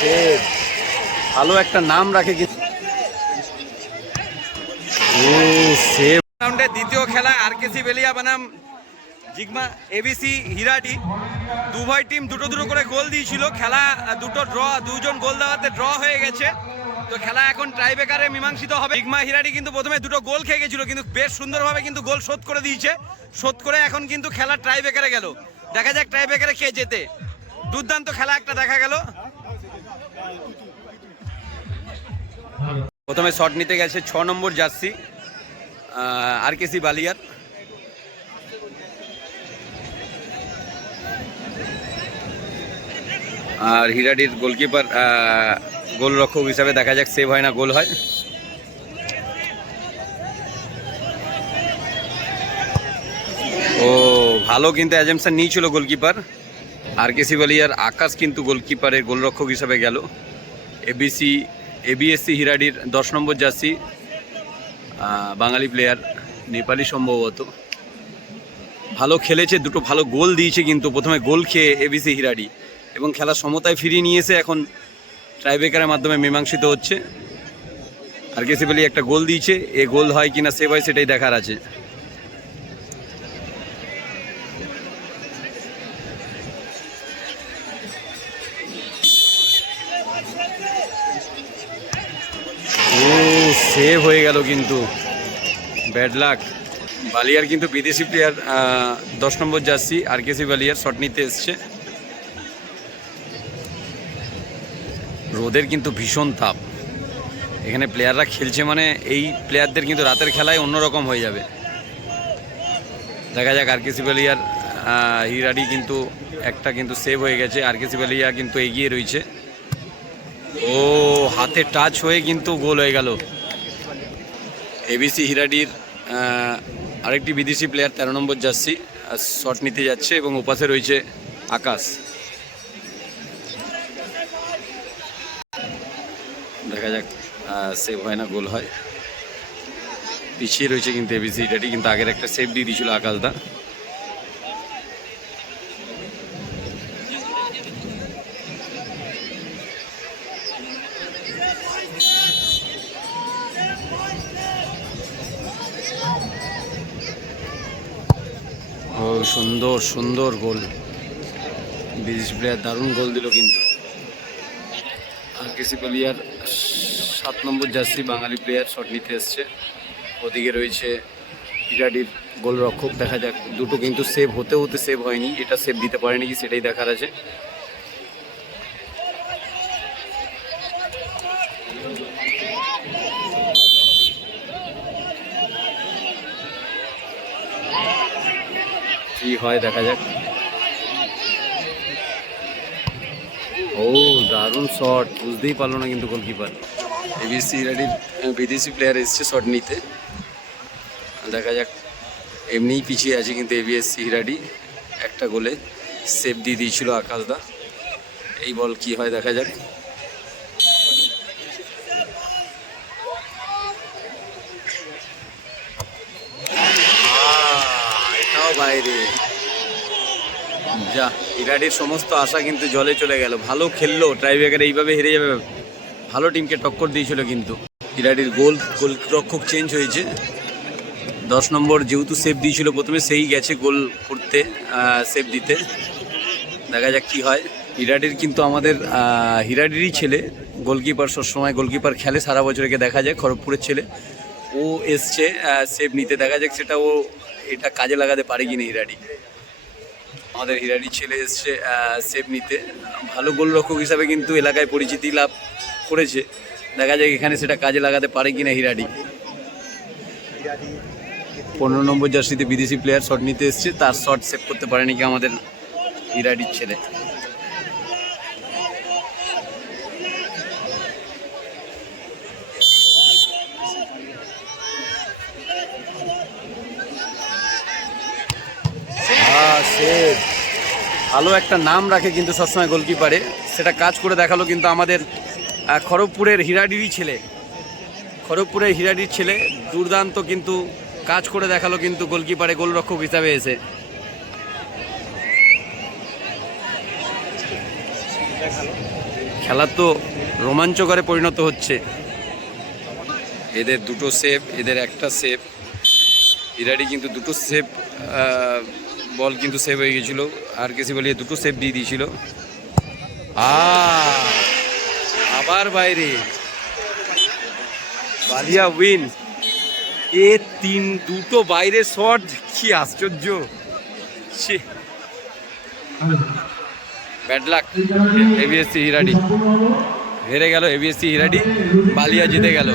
Save ভালো একটা নাম রাখে দ্বিতীয় খেলা আর আরকেসি বেলিয়া বানাম, জিগমা এবিসি হিরাটি। দুভাই টিম দুটো দুটো করে গোল দিয়েছিল। খেলা দুটো ড্র, দুজন গোল দেওয়াতে ড্র হয়ে গেছে। তো খেলা এখন ট্রাইবেকারে মীমাংসিত হবে। জিগমা, হিরাটি কিন্তু প্রথমে দুটো গোল খেয়ে গেছিল, কিন্তু বেশ সুন্দরভাবে কিন্তু গোল শোধ করে দিয়েছে। শোধ করে এখন কিন্তু খেলা ট্রাইবেকারে গেল। দেখা যাক ট্রাইবেকারে কে জেতে। দুর্দান্ত খেলা একটা দেখা গেল। প্রথমে শট নিতে গেছে, ছ নম্বর জার্সি আর কেসি বালিয়ার। আর হিরাডির গোলকিপার গোলরক্ষক হিসাবে দেখা যাক সেভ হয় না, গোল হয়। ও, ভালো কিন্তু অ্যাজেমশন নিয়েছিল গোলকিপার আর কেসি বালিয়ার আকাশ কিন্তু গোলকিপারের গোলরক্ষক হিসাবে গেল। এবিসি এবিএসসি হিরাডির দশ নম্বর জার্সি বাঙালি প্লেয়ার নেপালি সম্ভবত। ভালো খেলেছে, দুটো ভালো গোল দিয়েছে কিন্তু, প্রথমে গোল খেয়ে এবিসি হিরাডি এবং খেলা সমতায় ফিরিয়ে নিয়েছে, এখন ট্রাইবেকারের মাধ্যমে মীমাংসিত হচ্ছে। আর কেসি বলি একটা গোল দিয়েছে, এ গোল হয় কিনা সেভ হয় সেটাই দেখার আছে। সেভ হয়ে গেল কিন্তু। ব্যাড লাক বালিয়ার কিন্তু বিদেশি প্লেয়ার দশ নম্বর জার্সি আর কেসি বালিয়ার শট নিতে এসছে। রোদের কিন্তু ভীষণ তাপ। এখানে প্লেয়াররা খেলছে মানে এই প্লেয়ারদের কিন্তু রাতের খেলায় অন্যরকম হয়ে যাবে। দেখা যাক আর কেসি বালিয়ার হিরাডি কিন্তু একটা কিন্তু সেভ হয়ে গেছে। আর কেসি বালিয়া কিন্তু এগিয়ে রয়েছে। ও, হাতে টাচ হয়ে কিন্তু গোল হয়ে গেল। এবিসি হিরাডির আরেকটি বিদেশি প্লেয়ার তেরো নম্বর জার্সি শট নিতে যাচ্ছে এবং ওপাশে রয়েছে আকাশ। দেখা যাক সেভ হয় না গোল হয়। পিছিয়ে রয়েছে কিন্তু এবিসি হিরাডি কিন্তু আগের একটা সেভ দিয়ে দিয়েছিল আকাশদা সুন্দর সুন্দর গোল। ব্রিটিশ প্লেয়ার দারুণ গোল দিল কিন্তু। আর কেসি পালিয়ার সাত নম্বর জার্সি বাঙালি প্লেয়ার শট নিতে এসছে। ওদিকে রয়েছে ইরাডির গোলরক্ষক, দেখা যাক। দুটো কিন্তু সেভ হতে হতে সেভ হয়নি। এটা সেভ দিতে পারেনি কি, সেটাই দেখার আছে। কি হয়, দেখা যাক। ও, দারুণ শট বুঝতেই পারল না কিন্তু গোলকিপার এবিসি ইরাডির বিদেশি প্লেয়ার এসছে শট নিতে। দেখা যাক, এমনিই পিছিয়ে আছে কিন্তু এবিএসসি হিরাডি একটা গোলে সেভ দিয়ে দিয়েছিল আকাশদা এই বল কি হয়, দেখা যাক। বাইরে। যা ইরাডির সমস্ত আশা কিন্তু জলে চলে গেল। ভালো খেললো ট্রাইবেকার এইভাবে হেরে যাবে। ভালো টিমকে টক্কর দিয়েছিল কিন্তু। ইরাডির গোল, গোলরক্ষক চেঞ্জ হয়েছে। দশ নম্বর যেহেতু সেভ দিয়েছিল প্রথমে, সেই গেছে গোল করতে সেভ দিতে। দেখা যাক কি হয়। হিরাডির কিন্তু আমাদের হিরাডিরই ছেলে। গোলকিপার সবসময়, গোলকিপার খেলে সারা বছরকে দেখা যায়, খড়গপুরের ছেলে। ও এসছে সেভ নিতে। দেখা যাক সেটা ও এটা কাজে লাগাতে পারে কিনা হিরাডি আমাদের হিরাডি ছেলে এসছে সেভ নিতে। ভালো গোলরক্ষক হিসাবে কিন্তু এলাকায় পরিচিতি লাভ করেছে। দেখা যায় এখানে সেটা কাজে লাগাতে পারে কিনা হিরাডি পনেরো নম্বর জার্সিতে বিদেশি প্লেয়ার শট নিতে এসছে, তার শট সেভ করতে পারেনি কি আমাদের হিরাডির ছেলে সেভ ভালো একটা নাম রাখে কিন্তু সবসময় গোলকিপারে। সেটা কাজ করে দেখাল কিন্তু আমাদের খড়গপুরের হিরাডিরই ছেলে। খড়গপুরের হিরাডির ছেলে দুর্দান্ত কিন্তু কাজ করে দেখাল কিন্তু গোলকিপারে গোলরক্ষক হিসাবে এসে। খেলা তো রোমাঞ্চকরে পরিণত হচ্ছে। এদের দুটো সেভ এদের একটা সেভ হিরাডি কিন্তু দুটো সেভ বল কিন্তু সেভ হয়ে গেছিল। আর কেসি বলিয়ে দুটো সেভ দিয়ে দিয়েছিল। আবার বাইরে। বালিয়া উইন এ তিন দুটো বাইরে শট কি আশ্চর্য। লাক এবিএসসি হিরাডি হেরে গেল এবিএসসি হিরাডি বালিয়া জিতে গেল।